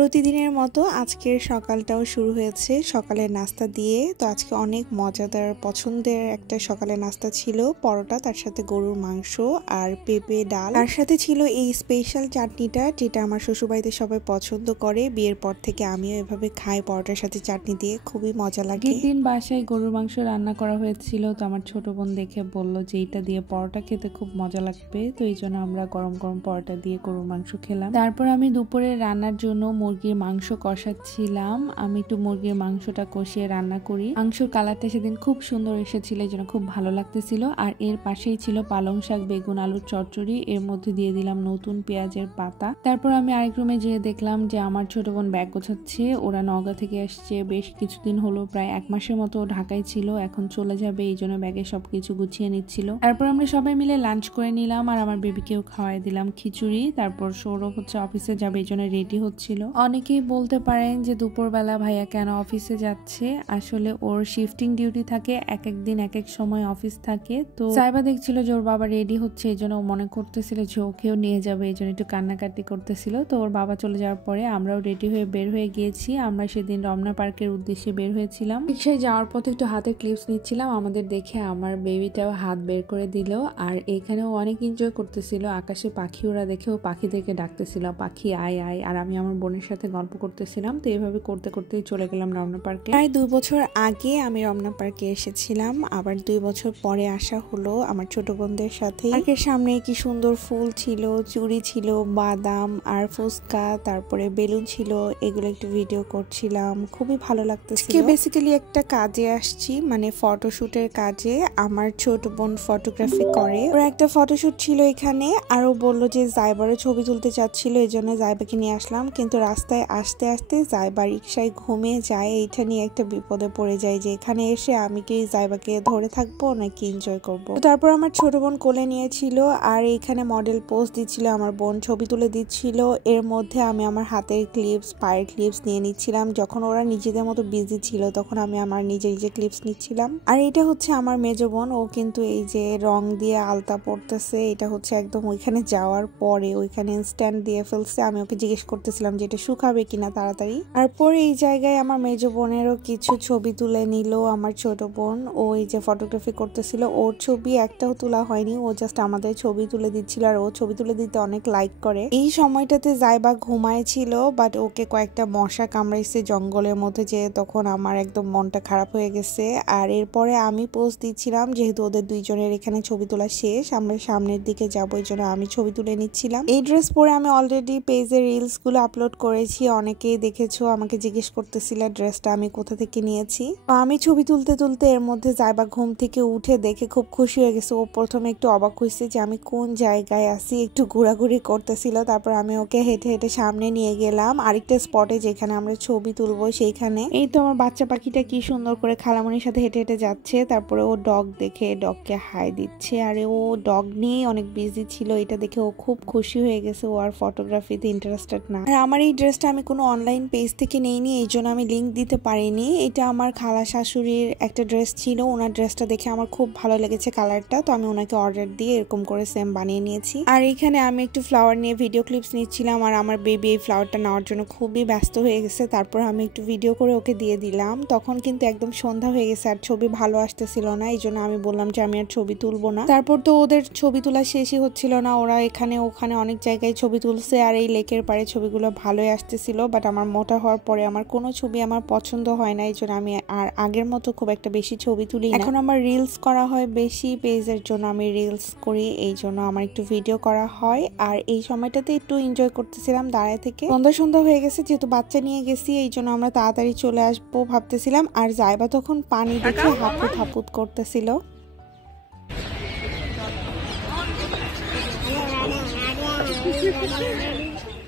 প্রতিদিনের মতো আজকের সকালটাও শুরু হয়েছে সকালের নাস্তা দিয়ে। তো আজকে অনেক মজাদার পছন্দের একটা সকালের নাস্তা ছিল, পরোটা, তার সাথে গরুর মাংস আর পেঁপে ডাল। তার সাথে ছিল এই স্পেশাল চাটনিটা, যেটা আমার শ্বশুরবাড়িতে সবাই পছন্দ করে। বিয়ের পর থেকে আমিও এভাবে খাই পরোটার সাথে চাটনি দিয়ে, খুবই মজা লাগে। দিন বাসায় গরুর মাংস রান্না করা হয়েছিল, তো আমার ছোট বোন দেখে বলল যে এইটা দিয়ে পরোটা খেতে খুব মজা লাগবে। তো এই জন্য আমরা গরম গরম পরোটা দিয়ে গরুর মাংস খেলাম। তারপর আমি দুপুরে রান্নার জন্য মুরগির মাংস কষাচ্ছিলাম। আমি একটু মুরগির মাংসটা কষিয়ে রান্না করি। মাংসের কালারটা সেদিন খুব সুন্দর এসেছিল, এই জন্য খুব ভালো লাগতেছিল। আর এর পাশেই ছিল পালং শাক, বেগুন, আলুর চচ্চড়ি। এর মধ্যে দিয়ে দিলাম নতুন পেঁয়াজের পাতা। তারপর আমি আরেক রুমে যেয়ে দেখলাম যে আমার ছোট বোন ব্যাগ গোছাচ্ছে। ওরা নওগাঁ থেকে আসছে, বেশ কিছুদিন হলো, প্রায় 1 মাসের মতো ঢাকায় ছিল, এখন চলে যাবে, এই জন্য ব্যাগে সবকিছু গুছিয়ে নিচ্ছিল। তারপর আমরা সবাই মিলে লাঞ্চ করে নিলাম, আর আমার বেবিকেও খাওয়াই দিলাম খিচুড়ি। তারপর সৌরভ অফিসে যাবে, এই জন্য রেডি হচ্ছিল। অনেকেই বলতে পারেন যে দুপুরবেলা ভাইয়া কেন অফিসে যাচ্ছে। আসলে ওর শিফটিং ডিউটি থাকে, এক এক দিন এক এক সময় অফিস থাকে। তো সাইবা দেখছিল যে ওর বাবা রেডি হচ্ছে, এই জন্য ও মনে করতেছিল যে ওকেও নিয়ে যাবে, এই জন্য একটু কান্নাকাটি করতেছিল। তো ওর বাবা চলে যাওয়ার পরে আমরাও রেডি হয়ে বের হয়ে গিয়েছি। আমরা সেদিন রমনা পার্কের উদ্দেশ্যে বের হয়েছিলাম। রিক্সায় যাওয়ার পথে একটু হাতের ক্লিপস নিচ্ছিলাম। আমাদের দেখে আমার বেবিটাও হাত বের করে দিল, আর এখানেও অনেক এনজয় করতেছিল। আকাশে পাখি ওরা দেখে ও পাখিদেরকে ডাকতেছিল, পাখি আয় আয়, আর আমি আমার বোনের সাথে গল্প করতেছিলাম। তো এইভাবে করতে করতেই চলে গেলাম রমনা পার্কে। প্রায় 2 বছর আগে আমি রমনা পার্কে এসেছিলাম, আবার 2 বছর পরে আসা হলো আমার ছোট বোনদের সাথে। পার্কের সামনে কি সুন্দর ফুল ছিল, চুড়ি ছিল, বাদাম আর ফুচকা, তারপরে বেলুন ছিল, এগুলো একটু ভিডিও করছিলাম, খুবই ভালো লাগতেছিল। বেসিক্যালি একটা কাজে আসছি, মানে ফটোশুটের কাজে। আমার ছোট বোন ফটোগ্রাফি করে, ওর একটা ফটোশুট ছিল এখানে। আর ও বললো যে জাইবারও ছবি তুলতে চাচ্ছিল, এই জন্য জাইবাকে নিয়ে আসলাম। কিন্তু রাস্তায় আসতে আসতে জাইবা রিক্সায় ঘুমিয়ে যায়, এইটা নিয়ে একটা বিপদে পড়ে যায় যে এখানে এসে আমি কি জাইবাকে ধরে থাকবো নাকি এনজয় করবো। তারপর আমার ছোট বোন কোলে নিয়েছিল, আর এইখানে মডেল পোজ দিচ্ছিল, আমার বোন ছবি তুলে দিচ্ছিল। এর মধ্যে আমি আমার হাতের ক্লিপস, পায়ের ক্লিপস নিয়ে নিচ্ছিলাম। যখন ওরা নিজেদের মতো বিজি ছিল, তখন আমি আমার নিজে নিজে ক্লিপস নিচ্ছিলাম। আর এটা হচ্ছে আমার মেজো বোন, ও কিন্তু এই যে রং দিয়ে আলতা পড়তেছে, এটা হচ্ছে একদম ওইখানে যাওয়ার পরে ওইখানে ইনস্ট্যান্ট দিয়ে ফেলছে। আমি ওকে জিজ্ঞেস করতেছিলাম যে এটা শুকাবে কিনা তাড়াতাড়ি। তারপরে এই জায়গায় আমার মেজো বোনেরও কিছু ছবি তুলে নিল আমার ছোট বোন। ও এই যে ফটোগ্রাফি করতেছিল, ওর ছবি একটাও তোলা হয়নি, ও জাস্ট আমাদের ছবি তুলে দিচ্ছিল। আর ও ছবি তুলে দিতে অনেক লাইক করে। এই সময়টাতে জাইবা ঘুমায় ছিল, বাট ওকে কয়েকটা মশা কামড়াইছে জঙ্গলের মধ্যে, যে তখন আমার একদম মনটা খারাপ হয়ে গেছে। আর এরপরে আমি পোজ দিচ্ছিলাম, যেহেতু ওদের দুইজনের এখানে ছবি তোলা শেষ, আমরা সামনের দিকে যাবো, এই জন্য আমি ছবি তুলে নিচ্ছিলাম। এই ড্রেস পরে আমি অলরেডি পেজে রিলস গুলো আপলোড করেছি, অনেকেই দেখেছো, আমাকে জিজ্ঞেস করতেছিল ড্রেসটা আমি কোথা থেকে নিয়েছি। আমি ছবি তুলতে তুলতে এর মধ্যে জাইবা ঘুম থেকে উঠে দেখে খুব খুশি হয়ে গেছে। ও প্রথমে একটু অবাক হয়েছে যে আমি কোন জায়গায় আছি, একটু ঘোরাঘুরি করতেছিল। তারপর আমি ওকে হেঁটে হেঁটে সামনে নিয়ে গেলাম আরেকটা স্পটে যেখানে আমরা ছবি তুলবো সেইখানে। এই তো আমার বাচ্চা পাখিটা কি সুন্দর করে খালামণির সাথে হেঁটে হেঁটে যাচ্ছে। তারপরে ও ডগ দেখে ডগকে হাই দিচ্ছে, আর ও ডগ নিয়ে অনেক বিজি ছিল, এটা দেখে ও খুব খুশি হয়ে গেছে। ও আর ফটোগ্রাফিতে ইন্টারেস্টেড না। আর আমার এই ড্রেসটা আমি কোনো অনলাইন পেজ থেকে নেইনি, এই জন্য আমি লিঙ্ক দিতে পারিনি। এটা আমার খালা শাশুড়ির একটা ড্রেস ছিল, ওনার ড্রেসটা দেখে আমার খুব ভালো লেগেছে কালারটা, তো আমি ওনাকে অর্ডার দিয়ে এরকম করে সেম বানিয়ে নিয়েছি। আর এখানে আমি একটু ফ্লাওয়ার নিয়ে ভিডিও ক্লিপস নিচ্ছিলাম, আর আমার বেবি এই ফ্লাওয়ারটা নেওয়ার জন্য খুবই ব্যস্ত হয়ে গেছে। তারপর আমি একটু ভিডিও করে ওকে দিয়ে দিলাম। তখন কিন্তু একদম সন্ধ্যা হয়ে গেছে, আর ছবি ভালো আসতেছিল না, এই জন্য আমি বললাম যে আমি আর ছবি তুলবো না। তারপর তো ওদের ছবি তোলা শেষই হচ্ছিল না, ওরা এখানে ওখানে অনেক জায়গায় ছবি তুলছে, আর এই লেকের পাড়ে ছবিগুলো ভালোই আসতেছিল। বাট আমার মোটা হওয়ার পরে আমার কোনো ছবি আমার পছন্দ হয় না, এই জন্য আমি আর আগের মতো খুব একটা বেশি ছবি তুলি না। এখন আমার রিলস করা হয় বেশি, পেজের জন্য আমি রিলস করি, এই জন্য আমার একটু ভিডিও করা হয়। আর এই সময়টাতে একটু এনজয় করতেছিলাম দাঁড়ায় থেকে। সন্ধ্যা হয়ে গেছে, যেহেতু বাচ্চা নিয়ে গেছি, এই জন্য আমরা তাড়াতাড়ি চলে আসবো ভাবতেছিলাম। আর জাইবা তখন পানি দেখে হাপুত হাপুত করতেছিল।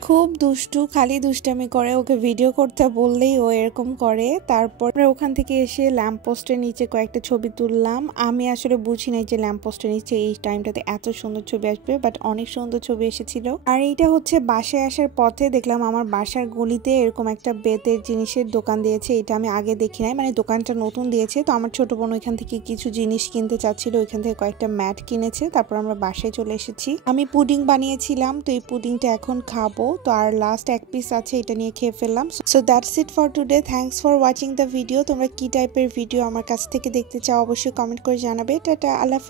খুব দুষ্টু, খালি দুষ্টামি করে, ওকে ভিডিও করতে বললেই ও এরকম করে। তারপর ওখান থেকে এসে ল্যাম্প পোস্টের নিচে কয়েকটা ছবি তুললাম। আমি আসলে বুঝি নাই যে ল্যাম্প পোস্টের নিচে এই টাইমটাতে এত সুন্দর ছবি আসবে, বাট অনেক সুন্দর ছবি এসেছিল। আর এইটা হচ্ছে বাসায় আসার পথে দেখলাম আমার বাসার গলিতে এরকম একটা বেতের জিনিসের দোকান দিয়েছে, এটা আমি আগে দেখি নাই, মানে দোকানটা নতুন দিয়েছে। তো আমার ছোট বোন ওইখান থেকে কিছু জিনিস কিনতে চাচ্ছিল, ওইখান থেকে কয়েকটা ম্যাট কিনেছে। তারপর আমরা বাসায় চলে এসেছি। আমি পুডিং বানিয়েছিলাম, তো এই পুডিংটা এখন খাবো। তো আর লাস্ট এক পিস আছে, এটা নিয়ে খেয়ে ফেললাম। So that's it for today. Thanks for watching the video. তোমরা কি টাইপের ভিডিও আমার কাছ থেকে দেখতে চাও অবশ্যই কমেন্ট করে জানাবে। টাটা, আল্লাহ হাফেজ।